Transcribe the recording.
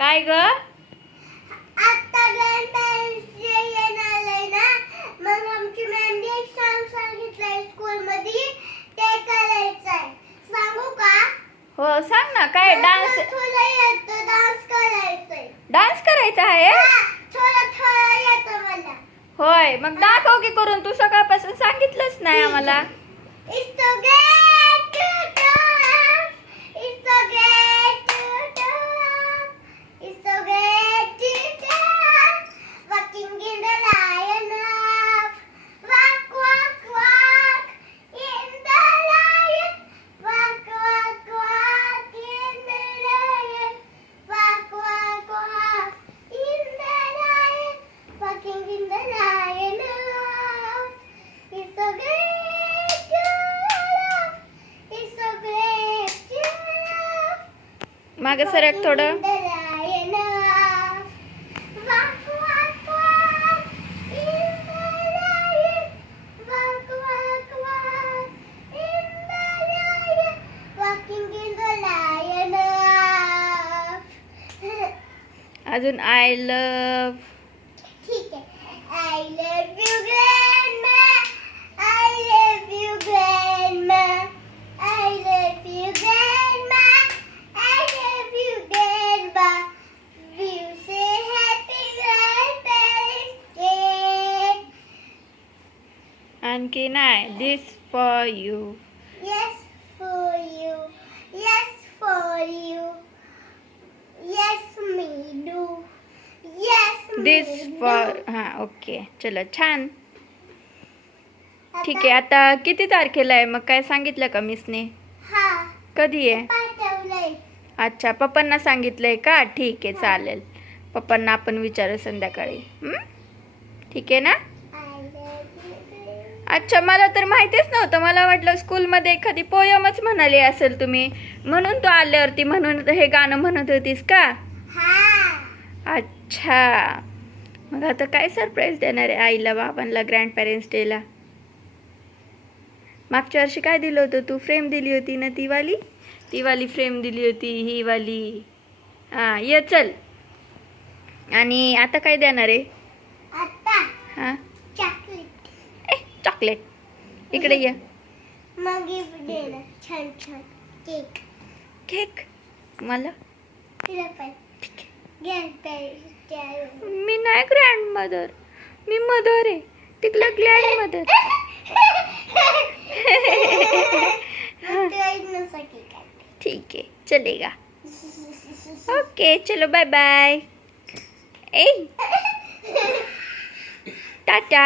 काय ग? आता ग्रँड पेरेंट्स डे येणार आहे ना, मग आमची मॅमने एक सॉन्ग सांगितलंय स्कूल मध्ये, ते करायचंय. सांगू का? हो सांग ना. काय डान्स? थोडं येतं, डान्स करायचंय. डान्स करायचा आहे? थोडं थोडं येतं मला. होय, मग दाखव की करून. तू सकाळपासून सांगितलंच नाही आम्हाला. It's so great to talk. It's so great to talk. It's so great to talk. Walking in the lion of. Walk, walk, walk. In the lion. Walk, walk, walk. In the lion. Walk, walk, walk. In the lion. Walking in the lion of. It's so great. मागे सरक थोडं. अजून I love. ठीक आहे. I love you grandma. I love you grandma. I love you grandma. I love you, Grandma. You say happy grandparents day. आणखी नाही. This for you. Yes for you. Yes for you. Yes me do. Yes me this do. For. हा okay. चलो छान. ठीक आहे. आता किती तारखेला आहे मग? काय सांगितलं का मिसने? हा. कधी आहे? पाठवलंय. अच्छा, पप्पांना सांगितलंय का? ठीक आहे, चालेल. पप्पांना आपण विचारू संध्याकाळी. ठीक आहे ना? I love you. अच्छा, मला तर माहितीच नव्हतं. मला वाटलं स्कूलमध्ये एखादी पोयमच म्हणाली असेल तुम्ही, म्हणून तू आल्यावरती म्हणून हे गाणं म्हणत होतीस का? हा. अच्छा, मग आता काय सरप्राईज देणार आहे आईला बाबांना ग्रँड पेरेंट्स डेला? मागच्या वर्षी काय दिलं होतं तू? फ्रेम दिली होती ना, ती वाली फ्रेम दिली होती, ही वाली. हां, ये चल. आणि आता काय देणार आहे? आता हां, चॉकलेट. चॉकलेट. इकडे ये. मग देणार छान छान केक. केक मला? तिला पण ग्रँड मी नाही ग्रँड मदर, मी मदर आहे. तिकला ग्रँड मदर. ठीक है, चलेगा. ओके, चलो बाय बाय. ए टाटा.